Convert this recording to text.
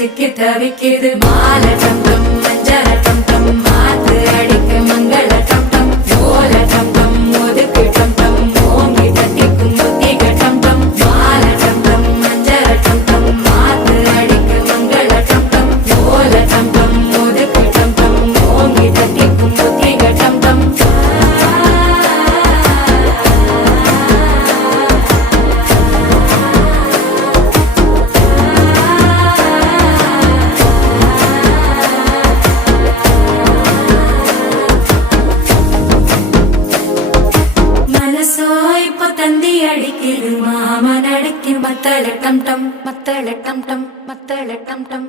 சிக்கி தவிக்குது மாலை டம் டம் மஞ்சள டம் டம் மாத்து அடிக்க மங்கள டம் டம் ஓல டம் டம் ஒதுக்கு டம் டம் ஓங்கி தட்டிக்கும் புத்திக டம் டம் மாலை டம் டம் மஞ்சள டம் டம் மாத்து அடிக்க மங்கள டம் டம் ஓல டம் டம் ஒதுக்கு டம் டம் ஓங்கி தட்டிக்கும் புத்திக டம் டம் தந்தி அடிக்குது மாமன் அடிக்கு மத்தள டம் டம் மத்தள டம் டம் மத்தள டம் டம்